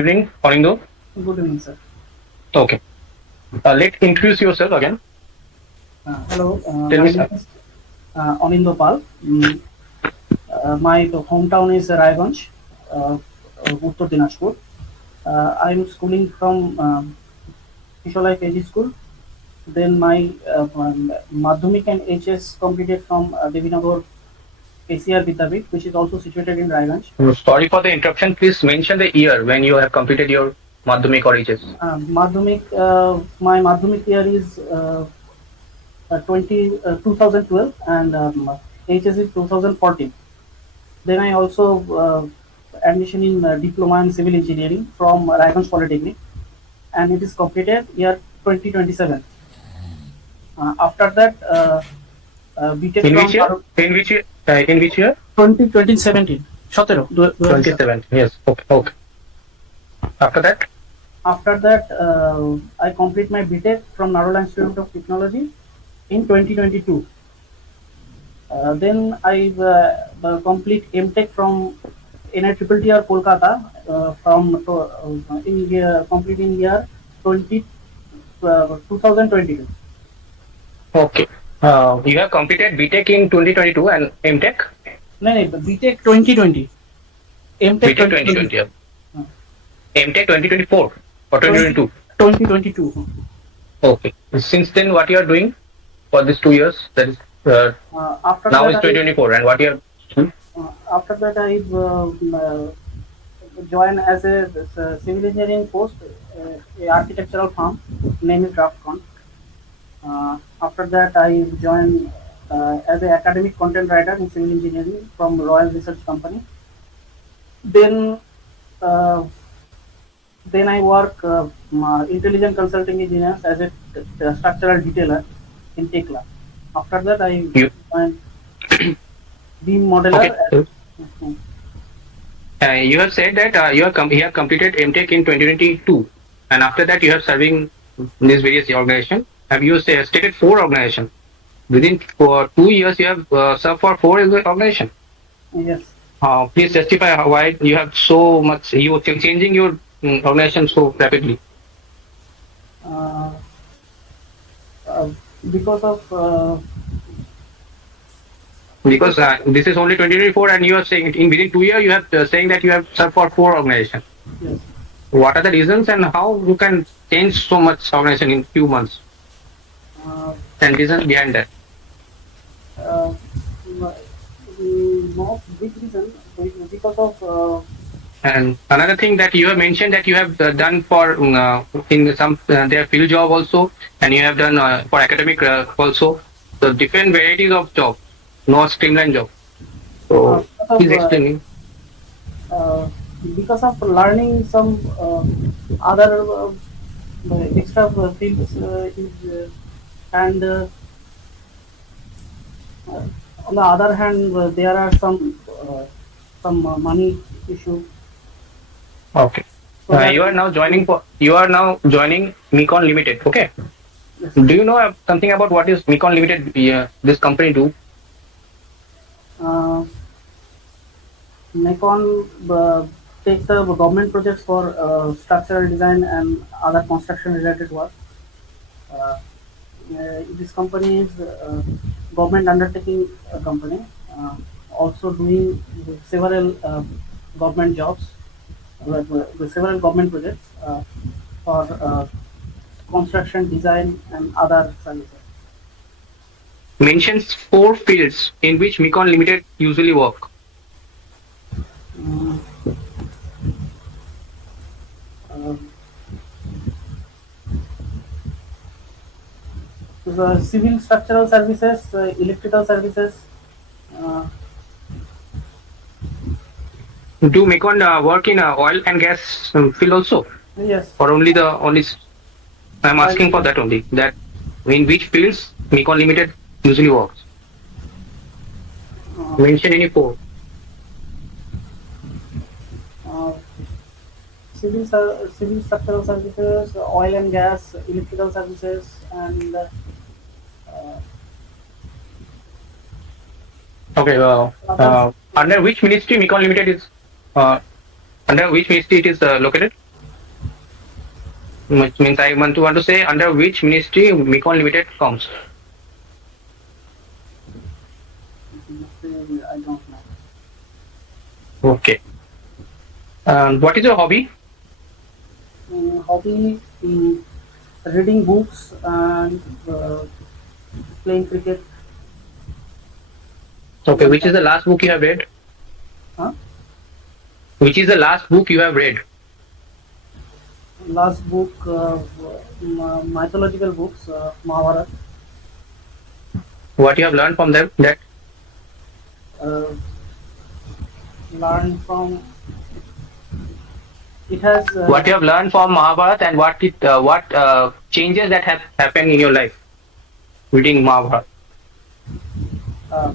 Evening, Anindo. Good evening, sir. Okay. Let's introduce yourself again. Hello, Tell me, my name sir. is Anindo Pal. My hometown is Raiganj, Uttar Dinajpur. I'm schooling from Fisher Life AG School. Then my Madhyamik and HS completed from Devinagar ACR Vidyapit, which is also situated in Raiganj. Sorry for the interruption. Please mention the year when you have completed your Madhyamik or HS. My Madhyamik year is 2012 and HS is 2014. Then I also admission in diploma in civil engineering from Raiganj Polytechnic, and it is completed year 2027. After that, BTech In which from year? In which year? In which year? 2017. 17 2017. 27. Yes. Okay. Okay. After that, After that, I complete my BTech from Naroda Institute of Technology in 2022. Then I complete MTech from NITTTR Kolkata from completing year 2022. okay. You have completed BTech in 2022 and MTech? No, no, BTech 2020, MTech BTech 2020, 2020. MTech 2024 or 2022? 2022. Okay. Since then, what you are doing for these 2 years? That is, After now that, is 2024, and what you are. I joined as a civil engineering post, a architectural firm, name is Draftcon. After that, I joined as an academic content writer in civil engineering from Royal Research Company. Then, uh, then I work intelligent consulting engineers as a structural detailer in Tekla. After that, I You joined Beam Modeler. okay? You have said that you have completed MTech in 2022, and after that you have serving these various organizations. Have you stated 4 organizations? Within for 2 years, you have served for 4 organizations. Yes. Please justify why you have so much. You are changing your organization so rapidly. Uh, uh, because of Because because of this is only 2024, and you are saying in within 2 years you have saying that you have served for 4 organizations. yes. What are the reasons and how you can change so much organization in few months? Uh, And reason behind that. uh, Not big reason because of And another thing that you have mentioned that you have done for in some their field job also, and you have done for academic also, the different varieties of job, no streamline job. So because please of explain. uh, because of learning some other extra fields and uh, on the other hand there are some money issue. Okay. So that You are now joining Mecon Limited. Okay. yes, Do you know something about what is Mecon Limited? This company do. uh, Nikon takes the government projects for structural design and other construction related work. Uh, this company is government undertaking company, uh, also doing several government jobs, with several government projects for construction design and other services. Mentions 4 fields in which Mecon Limited usually work. Mm, uh, the civil structural services, electrical services. Uh, Do Mecon work in oil and gas field also, yes, or only the only? I'm oil asking and for gas. that only. That in which fields Mecon Limited usually works. Uh, Mention any 4. uh, civil structural services, oil and gas, electrical services, and uh, Okay. others. Under which ministry Mecon Limited is? Uh, Under which ministry it is located? which means I want to say under which ministry Mecon Limited comes. I don't know. Okay. What is your hobby? Hobby, reading books and playing cricket. Okay. Which is the last book you have read? Huh? Which is the last book you have read? Last book, mythological books, Mahabharata. What you have learned from them? That Learned from it has what you have learned from Mahabharata and what changes that have happened in your life reading Mahabharata. uh,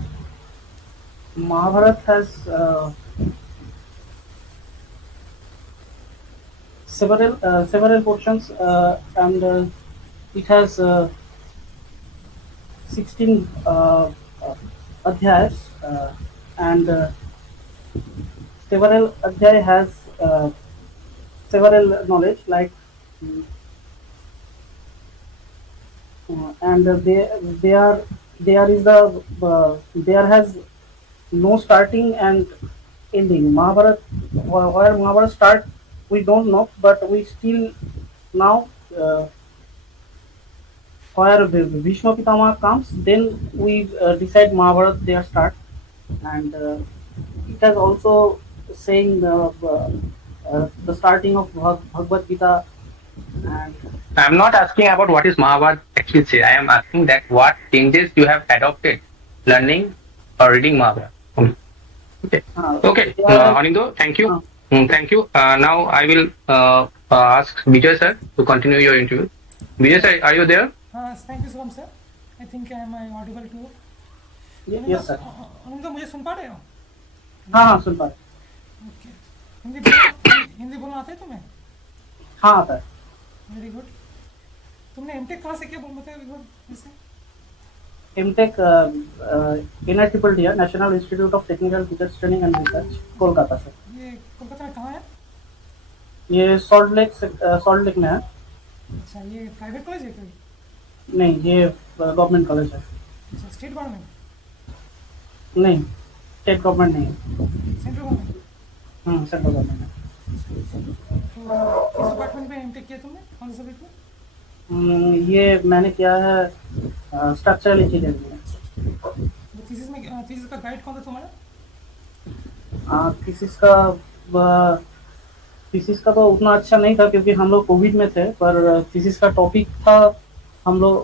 Mahabharata has several portions and it has 16 adhyayas and several adhyay has several knowledge like mm, and there is the there has no starting and ending. Mahabharata, where Mahabharata start, we don't know, but we still now where Bhishma Pitama comes, then we decide Mahabharata their start, and it has also saying the starting of Bhagavad Gita, and I am not asking about what is Mahabharata actually say. I am asking that what changes you have adopted learning or reading Mahabharata. Okay. Okay. yeah, Anindo, thank you. uh, Thank you. Now I will ask Vijay sir to continue your interview. Vijay sir, are you there? Thank you Shubham sir. I think I am audible too. yes sir. Anindo मुझे सुन पा रहे हो? हाँ सुन पा रहे. Okay. Hindi बोलना आता है तुम्हें? हाँ आता है. Very good. तुमने एमटेक कहाँ से किया बताओ एक बार जैसे. MTech NITTD National Institute of Technical Teachers Training and Research Kolkata से. ये कोलकाता में कहाँ है? ये सॉल्ट लेक में है. अच्छा, ये प्राइवेट कॉलेज है कोई? नहीं, ये गवर्नमेंट कॉलेज है. अच्छा, स्टेट गवर्नमेंट? नहीं, स्टेट गवर्नमेंट नहीं है. Central government? सेंट्रल गवर्नमेंट है. तो किस डिपार्टमेंट में एमटेक किया तुमने? कौन से सब्जेक्ट में? ये मैंने किया है स्ट्रक्चरल इंजीनियरिंग में. थीसिस का गाइड कौन था तुम्हारा? थीसिस का तो उतना अच्छा नहीं था क्योंकि हम लोग कोविड में थे, पर थीसिस का टॉपिक था हम लोग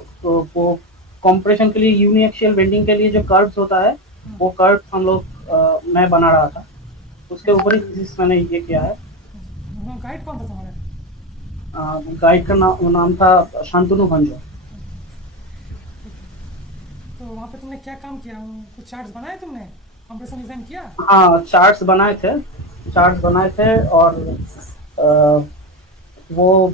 वो कॉम्प्रेशन के लिए यूनिएक्सियल बेंडिंग के लिए जो कर्व्स होता है वो कर्व हम लोग मैं बना रहा था, उसके ऊपर ही थीसिस मैंने ये किया है. गाइड कौन था तुम्हारा? गाइड का नाम था शांतनु भंजो. तो वहाँ पे तुमने क्या काम किया? कुछ चार्ट्स बनाए तुमने? कंप्रेशन डिजाइन किया? हाँ, चार्ट्स बनाए थे और वो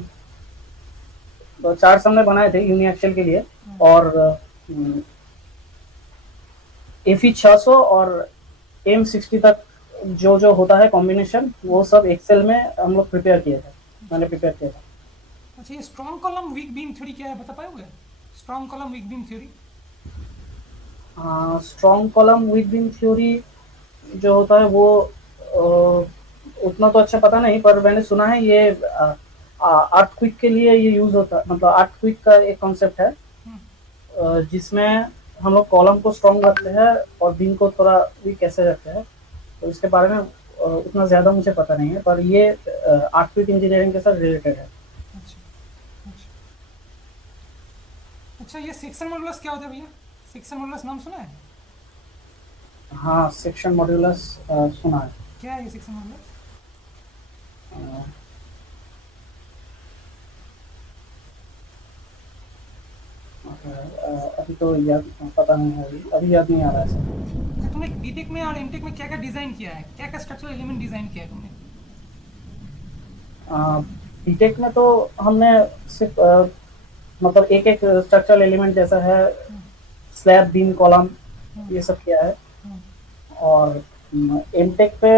चार्ट्स हमने बनाए थे यूनिएक्सियल के लिए और FE 600 और M60 तक जो होता है कॉम्बिनेशन वो सब एक्सेल में हम लोग प्रिपेयर किए थे. मैंने प्रिपेयर किया था. अच्छा, ये strong column weak beam theory क्या है बता पाओगे? Strong column weak beam theory. Strong column weak beam theory जो होता है वो उतना तो अच्छा पता नहीं, पर मैंने सुना है ये अर्थक्वेक के लिए ये यूज होता है. मतलब अर्थक्वेक का एक कॉन्सेप्ट है जिसमें हम लोग कॉलम को स्ट्रॉन्ग रखते हैं और बीम को थोड़ा वीक कैसे रखते हैं, तो इसके बारे में उतना ज़्यादा मुझे पता नहीं है, पर ये अर्थक्वेक इंजीनियरिंग के साथ रिलेटेड है. अच्छा, ये सेक्शन मॉडुलस क्या होता है भैया? सेक्शन मॉडुलस नाम सुना है? हाँ, सेक्शन मॉड्यूलस सुना है. क्या है ये सेक्शन मॉडुलस? अभी तो याद पता नहीं है, अभी याद नहीं आ रहा है. अच्छा, तुमने बीटेक में और एमटेक में क्या क्या डिजाइन किया है? क्या क्या स्ट्रक्चरल एलिमेंट डिजाइन किया है तुमने? बीटेक में तो हमने सिर्फ मतलब एक स्ट्रक्चरल एलिमेंट जैसा है स्लैब बीम कॉलम ये सब किया है. और एमटेक पे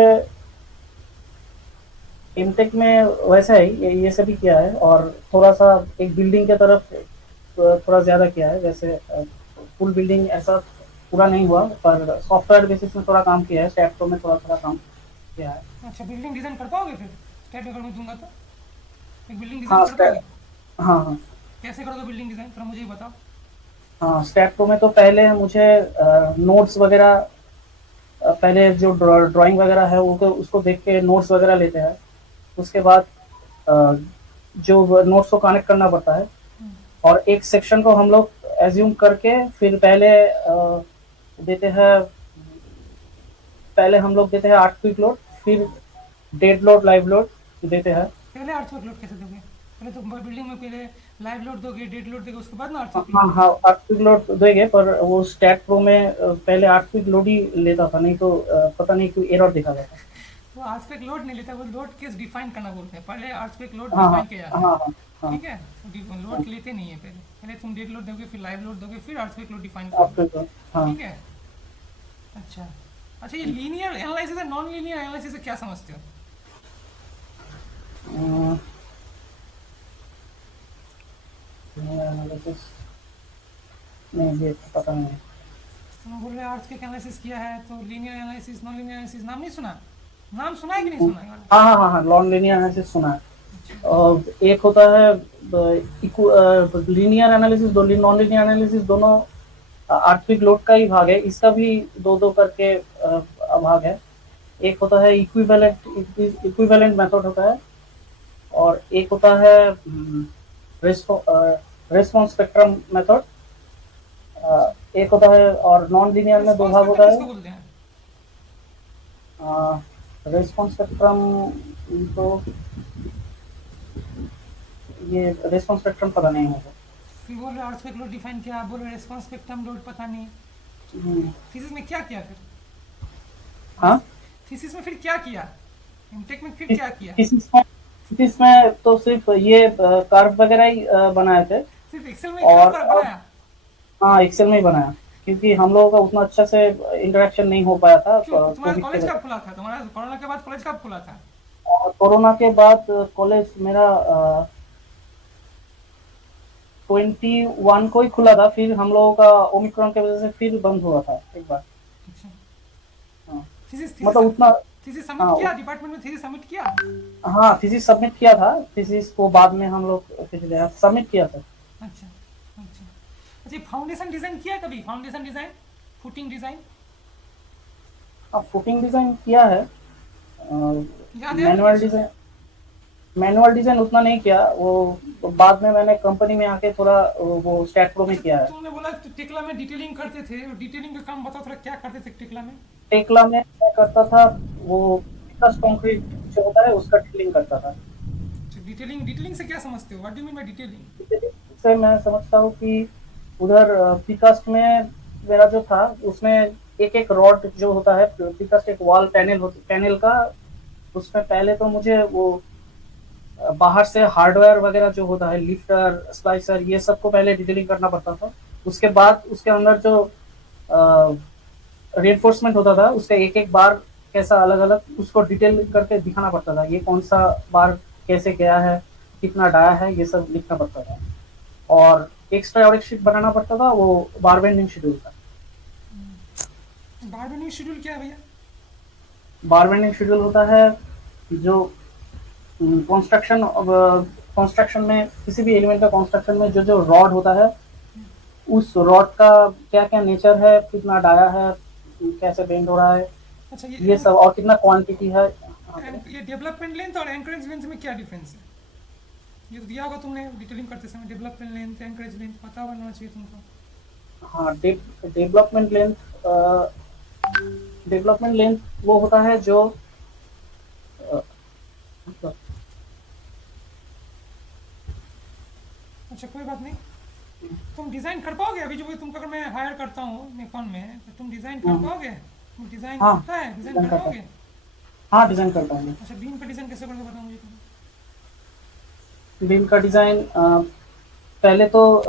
एमटेक में वैसा ही ये सभी किया है, और थोड़ा सा एक बिल्डिंग की तरफ थोड़ा ज़्यादा किया है। वैसे फुल बिल्डिंग ऐसा पूरा नहीं हुआ, पर सॉफ्टवेयर बेसिस में थोड़ा काम किया है, स्टैट में थोड़ा थोड़ा काम किया है। अच्छा, बिल्डिंग डिज़ाइन कर पाओगे फिर? स्टेट अगर मैं दूंगा तो एक बिल्डिंग डिज़ाइन हाँ कर स्टैट दोगे? हाँ हाँ कैसे करोगे बिल्डिंग डिज़ाइन, थोड़ा मुझे ही बताओ। हाँ, स्टैट में तो पहले मुझे नोट्स वगैरह, पहले जो ड्राइंग वगैरह है वो तो उसको देख के नोट्स वगैरह लेते हैं। उसके बाद अ, जो नोट्स को कनेक्ट करना पड़ता है, और एक सेक्शन को हम लोग एज्यूम करके फिर देते हैं पहले हम लोग देते हैं 8 क्विक लोड, फिर डेड लोड, लाइव लोड देते हैं। पहले अर्थक्वेक लोड कैसे दोगे? पहले तो बिल्डिंग में पहले लाइव लोड दोगे, डेड लोड दोगे, उसके बाद ना अर्थक्वेक हाँ लोड हाँ, दोगे। 8 क्विक लोड देंगे, पर वो स्टैट प्रो में पहले 8 क्विक लोड ही लेता था, नहीं तो पता नहीं क्यों एरर दिखा था। वो अर्थक्वेक लोड नहीं लेता, वो लोड केस डिफाइन करना बोलते हैं। पहले अर्थक्वेक लोड हाँ हाँ डिफाइन किया जाता हाँ है। हाँ हाँ, ठीक है, लोड लेते नहीं है पहले। पहले तुम डेड लोड दोगे, फिर लाइव लोड दोगे, फिर अर्थक्वेक लोड डिफाइन 8 करोगे। क्विक लोड, हाँ। ठीक है। अच्छा। अच्छा, ये लीनियर एनालिसिस और नॉन लीनियर एनालिसिस से क्या समझते हो? एनालिसिस नहीं, ये पता नहीं। तुम बोल रहे हो अर्थक्वेक एनालिसिस किया है, तो linear analysis, non linear analysis नाम नहीं सुना? नाम सुना है कि नहीं सुना ये वाला? हाँ हाँ हाँ हाँ, नॉन लीनियर एनालिसिस सुना है। अच्छा। और एक होता है लीनियर एनालिसिस, दो नॉन लीनियर एनालिसिस, दोनों आर्थिक लोड का ही भाग है। इसका भी दो दो करके भाग है। एक होता है इक्विवेलेंट मेथड होता है, और एक होता है रेस्पॉन्स स्पेक्ट्रम मेथड। एक होता है, और नॉन लीनियर में दो रिस्पॉन्स भाग स्पेक्ट्रम होता है। किसको बोलते हैं? रेस्पॉन्स स्पेक्ट्रम तो ये रेस्पॉन्स स्पेक्ट्रम पता नहीं है। फिर बोल रहे अर्थक्वेक लोड डिफाइन किया, बोल रहे रेस्पॉन्स स्पेक्ट्रम लोड पता नहीं। थीसिस में क्या किया फिर? हाँ, थीसिस में फिर क्या किया? एमटेक में फिर क्या किया? इसमें तो सिर्फ ये कर्व वगैरह ही बनाए थे। सिर्फ एक्सेल में और कर्व बनाया? हाँ, एक्सेल में ही बनाया, क्योंकि हम लोगों का उतना अच्छा से इंटरेक्शन नहीं हो पाया था क्यों, तो तुम्हारा कोविड के कॉलेज वजह कब खुला था? तुम्हारा कोरोना के बाद कॉलेज कब खुला था? से। कोरोना के बाद कॉलेज मेरा 21 को ही खुला था, फिर हम लोगों का ओमिक्रॉन की वजह से फिर बंद हुआ था एक बार। अच्छा। हाँ, थीसिस मतलब उतना। थीसिस सबमिट हाँ किया डिपार्टमेंट में? थीसिस सबमिट किया? हाँ, थीसिस सबमिट किया था। थीसिस को बाद में हम लोग पिछले सबमिट किया था। अच्छा। अच्छा। अच्छा, फाउंडेशन डिजाइन किया है कभी? फाउंडेशन डिजाइन, फुटिंग डिजाइन हाँ, फुटिंग डिजाइन किया है। याद है आपको मैनुअल कुछ? डिजाइन, मैनुअल डिजाइन उतना नहीं किया, वो बाद में मैंने कंपनी में आके थोड़ा वो स्टैट प्रो में अच्छा, किया है। तुमने बोला तो टेक्ला में डिटेलिंग करते थे, डिटेलिंग का काम बताओ थोड़ा, क्या करते थे टेक्ला में? टेक्ला में मैं करता था, वो कंक्रीट जो होता है उसका ड्रिलिंग करता था। अच्छा, डिटेलिंग, डिटेलिंग से क्या समझते हो? What do you mean by detailing? इससे मैं समझता हूँ कि उधर प्रीकास्ट में मेरा जो था उसमें एक एक रॉड जो होता है, प्रीकास्ट एक वॉल पैनल का, उसमें पहले तो मुझे वो बाहर से हार्डवेयर वगैरह जो होता है, लिफ्टर, स्लाइसर, ये सबको पहले डिटेलिंग करना पड़ता था। उसके बाद उसके अंदर जो रिइंफोर्समेंट होता था, उसका एक एक बार कैसा अलग अलग उसको डिटेल करके दिखाना पड़ता था। ये कौन सा बार कैसे गया है, कितना डाया है, ये सब लिखना पड़ता था। और एक्स्ट्रा और एक शीट बनाना पड़ता था, वो बार बेंडिंग शेड्यूल का। बार बेंडिंग शेड्यूल क्या है भैया? बार बेंडिंग शेड्यूल होता है जो कंस्ट्रक्शन कंस्ट्रक्शन में, किसी भी एलिमेंट का कंस्ट्रक्शन में जो जो रॉड होता है, उस रॉड का क्या क्या नेचर है, कितना डाया है, कैसे बेंड हो रहा है, अच्छा, ये सब, और कितना क्वांटिटी है। ये डेवलपमेंट लेंथ और एंकरेज लेंथ में क्या डिफरेंस है? ये तो दिया होगा तुमने डिटेलिंग करते समय, डेवलपमेंट लेंथ, एंकरेज लेंथ पता होना चाहिए तुमको। हाँ, डेवलपमेंट लेंथ, डेवलपमेंट लेंथ वो होता है जो मतलब अच्छा, कोई बात नहीं। तुम डिज़ाइन कर पाओगे अभी? जो भी तुमको अगर मैं हायर करता हूँ निकॉन में, तो तुम डिज़ाइन कर पाओगे? तुम डिज़ाइन हाँ, आता है, डिज़ाइन डिजाइन कर करता पाओगे? हूँ। हाँ, डिजाइन कर पाएंगे। अच्छा, बीम का डिज़ाइन कैसे करोगे बताओ मुझे तुम। बीम का डिजाइन पहले तो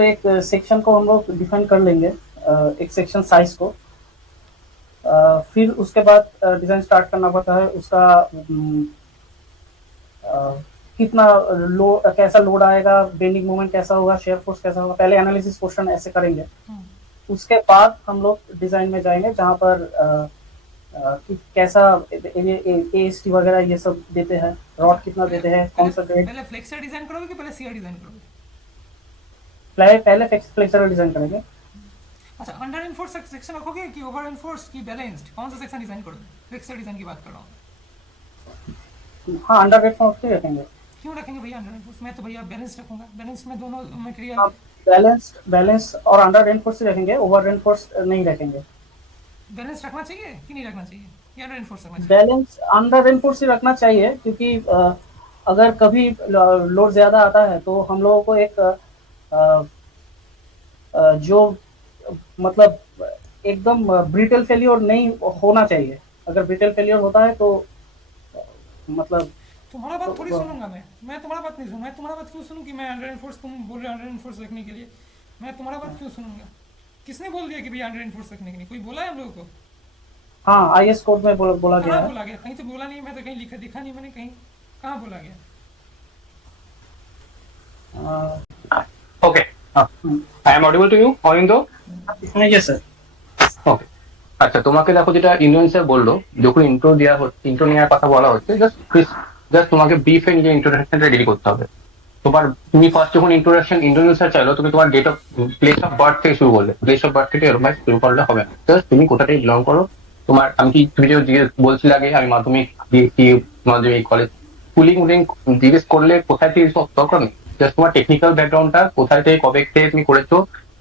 एक सेक्शन को हम लोग डिफाइन कर लेंगे, एक सेक्शन साइज को। फिर उसके बाद डिज़ाइन स्टार्ट करना पड़ता है उसका कितना कैसा लोड आएगा, बेंडिंग मोमेंट कैसा होगा, शेयर फोर्स कैसा होगा, पहले एनालिसिस क्वेश्चन ऐसे करेंगे। उसके बाद हम लोग डिज़ाइन में जाएंगे जहाँ पर कि कैसा AST वगैरह ये सब देते हैं, रॉड कितना देते हैं, कौन सा ग्रेड। पहले फ्लेक्सर डिजाइन करोगे कि पहले सीआर डिजाइन करोगे? पहले फ्लेक्सर डिज़ाइन करेंगे। अच्छा, अंडर एनफोर्स सेक्शन रखोगे कि ओवर एनफोर्स की बैलेंस्ड, कौन सा सेक्शन डिजाइन करोगे? फ्लेक्सर डिजाइन की बात कर रहा हूँ। हाँ, अंडर रेट फॉर्म से रखेंगे। क्यों रखेंगे भैया अंडर एनफोर्स? मैं तो भैया बैलेंस रखूंगा, बैलेंस में दोनों मटेरियल। आप बैलेंस और अंडर रेनफोर्स ही रखेंगे, ओवर रेनफोर्स नहीं रखेंगे। बैलेंस रखना चाहिए कि नहीं रखना चाहिए, या अंडर एनफोर्स रखना चाहिए? बैलेंस अंडर रेनफोर्स ही रखना चाहिए क्योंकि अगर कभी लोड ज़्यादा आता है तो हम लोगों को एक जो मतलब एकदम ब्रिटल फेलियर नहीं होना चाहिए। अगर ब्रिटल फेलियर होता है तो मतलब तुम्हारा बात थोड़ी सुनूंगा मैं तुम्हारा बात नहीं सुनूंगा। मैं तुम्हारा बात क्यों सुनूं कि मैं अंडर एनफोर्स, तुम बोल रहे हो अंडर एनफोर्स रखने के लिए, मैं तुम्हारा बात क्यों सुनूंगा? किसने बोल दिया कि भैया अंडर एनफोर्स रखने के लिए? कोई बोला है हम लोगों को? हाँ, IS कोड में बोला गया कहाँ है। बोला गया? कहीं तो बोला नहीं, मैं तो कहीं लिखा दिखा नहीं मैंने कहीं। कहाँ बोला गया? Okay. I am audible to you, Arindo? Yes sir. Okay. আচ্ছা, তোমাকে দেখো যেটা ইন্ডোনেশিয়া বললো, যখন ইন্ট্রো নেওয়ার কথা বলা হচ্ছে, জাস্ট তোমাকে ব্রিফে নিজের ইন্ট্রোডাকশনটা রেডি করতে হবে। তুমি ফার্স্ট যখন ইন্ডোনেশিয়া চাইলো, তুমি তোমার প্লেস অফ বার্থ থেকে শুরু করলে, প্লেস অফ বার্থ থেকে এরকম শুরু করলে হবে না। জাস্ট তুমি কোথা থেকে বিলং করো, তুমি যে বলছিলে আগে আমি মাধ্যমিক দিয়েছি, মাধ্যমিক কলেজ স্কুলিং জিজ্ঞেস করলে কোথায় থেকে দরকার নেই। জাস্ট তোমার টেকনিক্যাল ব্যাকগ্রাউন্ডটা কোথায় থেকে কবে থেকে তুমি করেছো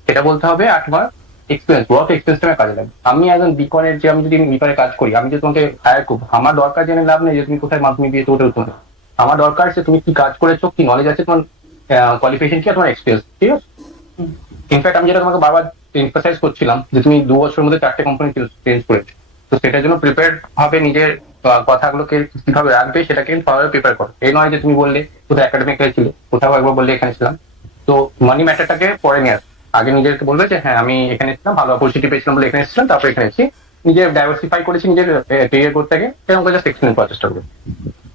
সেটা বলতে হবে, আর তোমার এক্সপিরিয়েন্স, ওয়ার্ক এক্সপিরিয়েন্সটা কাজে লাগবে। আমি একজন বিকনের যে আমি যদি বিকনে কাজ করি, আমি যে তোমাকে হায়ার করবো, আমার দরকার জেনে লাভ নেই যে তুমি কোথায় মাধ্যমিক দিয়েছো ওটা উত্তর। আমার দরকার আছে তুমি কি কাজ করেছো, কি নলেজ আছে তোমার, কোয়ালিফিকেশন কি, আর তোমার এক্সপিরিয়েন্স, ঠিক আছে? ইনফ্যাক্ট আমি যেটা তোমাকে বারবার এমফাসাইজ করছিলাম যে তুমি 2 বছরের মধ্যে 4টে কোম্পানি চেঞ্জ করেছো, তো সেটার জন্য প্রিপেয়ার ভাবে নিজের কথাগুলোকে কিভাবে রাখবে সেটাকে ভালোভাবে প্রিপেয়ার করো। এই নয় যে তুমি বললে কোথাও একাডেমিক ছিল, কোথাও একবার বললে এখানে ছিলাম, তো মানি ম্যাটারটাকে পরে নিয়ে আসো। আগে নিজেকে বলবে যে হ্যাঁ আমি এখানে ছিলাম, ভালো অপরচুনিটি পেয়েছিলাম বলে এখানে এসেছিলাম, তারপরে এখানে এসেছি, নিজের ডাইভার্সিফাই করেছি, নিজের ক্যারিয়ার করতে গিয়ে সেরকম জাস্ট এক্সপ্লেন করার চেষ্টা করবে।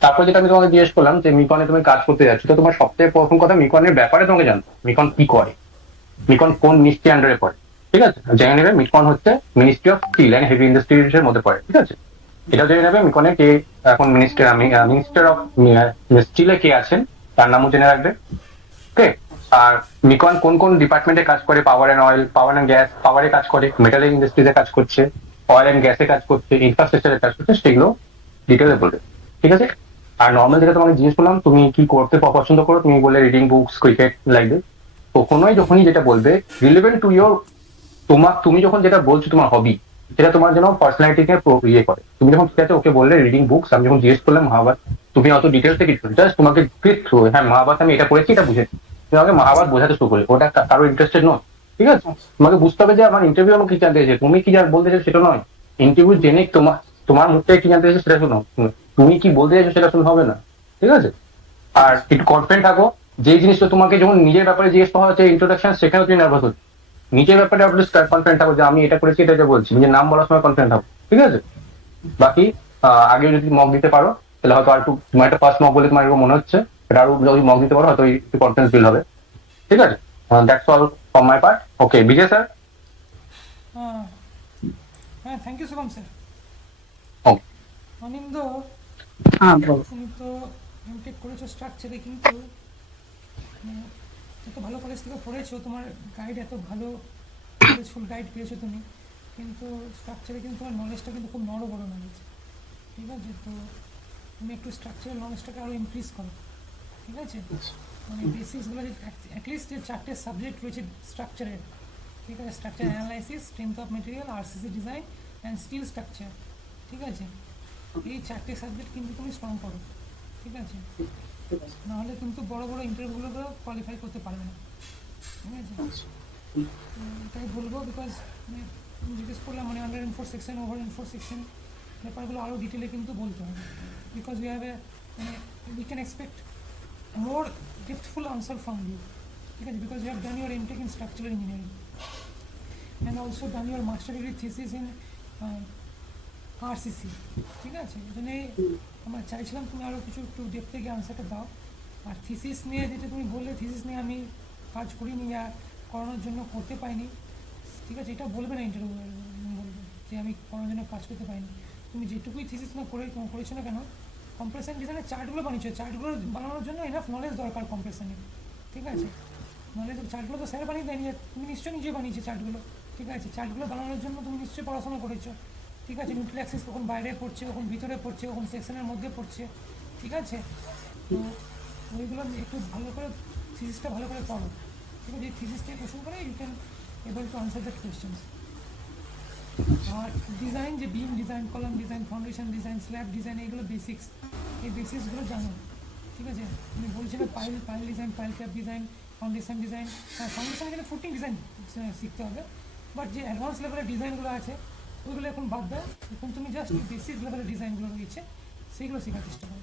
তারপর যেটা আমি তোমাকে জিজ্ঞেস করলাম যে মিকনে তুমি কাজ করতে যাচ্ছ, তো তোমার সবথেকে প্রথম কথা মিকনের ব্যাপারে তোমাকে জানতো, মিকন কি করে, মিকন কোন মিনিস্ট্রি আন্ডারে পড়ে, ঠিক আছে? জেনে নেবে মিকন হচ্ছে ministry of steel and heavy industries এর মধ্যে পড়ে, ঠিক আছে? এটা জেনে নেবে মিকনে কে এখন মিনিস্টার অফ স্টিলে কে আছেন, তার নামও জেনে রাখবে। ওকে, আর মিকন কোন কোন ডিপার্টমেন্টে কাজ করে, power and oil, power and gas, পাওয়ারে কাজ করে, মেটাল ইন্ডাস্ট্রিজে কাজ করছে, অয়েল অ্যান্ড গ্যাসে কাজ করছে, ইনফ্রাস্ট্রাকচারে কাজ করছে, সেগুলো ডিটেলে বলবে, ঠিক আছে? আর নর্মাল যেটা তোমাকে জিজ্ঞেস করলাম তুমি কি করতে পছন্দ করো, তুমি বললে reading books, cricket, like this. কখনোই যখনই যেটা বলবে রিলেভেন্ট টু ইয়োর, তুমি যখন যেটা বলছো তোমার হবি, সেটা তোমার যেন পার্সোনালিটিকে ইয়ে করে। তুমি যখন ঠিক আছে ওকে বললে রিডিং বুকস, আমি যখন জিজ্ঞেস করলাম মহাভারত, তুমি অত ডিটেলসে কিছু জাস্ট তোমাকে হ্যাঁ মহাভারত আমি এটা পড়েছি, এটা বুঝেছি, তুমি আমাকে মহাভারত বোঝাতে শুরু করে, ওটা কারো ইন্টারেস্টেড নয়, ঠিক আছে? তোমাকে বুঝতে হবে যে আমার ইন্টারভিউ আমাকে কি জানতে চাইছে, তুমি কি বলতে চাইছো সেটা নয়। ইন্টারভিউ জেনে তোমার মুখ থেকে কি জানতে চাইছো সেটা শোনো, তুমি কি বলতে চাইছো সেটা শুনে হবে না, ঠিক আছে? আর একটু কনফিডেন্ট থাকো, যে জিনিসটা তোমাকে যখন নিজের ব্যাপারে জিজ্ঞেস করা হচ্ছে ইন্ট্রোডাকশন, সেখানে তুমি নার্ভাস হচ্ছে, নিজের ব্যাপারে আপনি কনফিডেন্ট থাকো যে আমি এটা করেছি, এটা বলছি, নিজের নাম বলার সময় কনফিডেন্ট থাকো, ঠিক আছে? বাকি আগে যদি মক দিতে পারো তাহলে হয়তো আর একটু, তোমার একটা ফার্স্ট মক বলে তোমার এরকম মনে হচ্ছে, এটা আরো যদি মক দিতে পারো হয়তো একটু কনফিডেন্স বিল্ড হবে, ঠিক আছে? That's all from my part. Okay, Bijoy sir. হ্যাঁ, thank you Shubham sir. Okay, Anindo, হ্যাঁ বলো। তুমি তো এমটেক করেছো স্ট্রাকচারে, কিন্তু এত ভালো কলেজ থেকে পড়েছো, তোমার গাইড এত ভালো ফুল গাইড পেয়েছো তুমি, কিন্তু স্ট্রাকচারে কিন্তু তোমার নলেজটা কিন্তু খুব বড় নলেজ, ঠিক আছে? তো তুমি একটু স্ট্রাকচারাল নলেজটাকে আরও ইনক্রিজ করো, ঠিক আছে? মানে বেসিক্সগুলো যে অ্যাটলিস্ট যে 4টে সাবজেক্ট রয়েছে স্ট্রাকচারের, ঠিক আছে? Structure analysis, strength of material, RCC design and steel structure, ঠিক আছে? এই 4টে সাবজেক্ট কিন্তু তুমি স্ট্রং করো, ঠিক আছে? নাহলে কিন্তু বড় বড় ইন্টারভিউগুলোতেও কোয়ালিফাই করতে পারবে না, ঠিক আছে? এটাই বলবো, বিকজ জিজ্ঞেস করলাম মানে under enforce section, over enforce section ব্যাপারগুলো আরও ডিটেলে কিন্তু বলতে হবে, বিকজ উই হ্যাভ মানে we can expect more depthful answer from you, ঠিক আছে? Because you have done your MTech in structural engineering and also done your master degree thesis in RCC, ঠিক আছে? এই জন্যে আমরা চাইছিলাম তুমি আরও কিছু একটু ডেপথে গিয়ে আনসারটা দাও। আর থিসিস নিয়ে যেটা তুমি বললে, থিসিস নিয়ে আমি কাজ করিনি বা করানোর জন্য করতে পাইনি, ঠিক আছে? এটা বলবে না ইন্টারভিউ, বলবে যে আমি করানোর জন্য কাজ করতে পাইনি। তুমি যেটুকুই থিসিস না করেছো না কেন, কম্প্রেশন ডিজাইনের চার্টগুলো বানিয়েছো, চার্টগুলো বানানোর জন্য এনাফ নলেজ দরকার কম্প্রেশনের, ঠিক আছে? নলেজ, চার্টগুলো তো স্যার বানিয়ে দেয়নি, তুমি নিশ্চয়ই নিজে বানিয়েছো চার্টগুলো, ঠিক আছে? চার্টগুলো বানানোর জন্য তুমি নিশ্চয়ই পড়াশোনা করেছো, ঠিক আছে? নিউট্রাল অ্যাক্সিস কখন বাইরে পড়ছে, কখন ভিতরে পড়ছে, কখন সেকশনের মধ্যে পড়ছে, ঠিক আছে? তো ওইগুলো একটু ভালো করে থিসিসটা ভালো করে পড়ো, ঠিক আছে? এই থিসিস থেকে কোশ্চেন করে you can able to answer that questions. আর ডিজাইন, যে beam design, column design, foundation design, slab design, এইগুলো বেসিক্স, এই বেসিক্সগুলো জানো, ঠিক আছে? তুমি বলছিলে pile design, pile cap design, foundation design. হ্যাঁ, ফাউন্ডেশনে কিন্তু ফুটিং ডিজাইন শিখতে হবে, বাট যে অ্যাডভান্স লেভেলের ডিজাইনগুলো আছে ওইগুলো এখন বাদ দাও, এখন তুমি জাস্ট বেসিক লেভেলের ডিজাইনগুলো রয়েছে সেইগুলো শেখার চেষ্টা করো।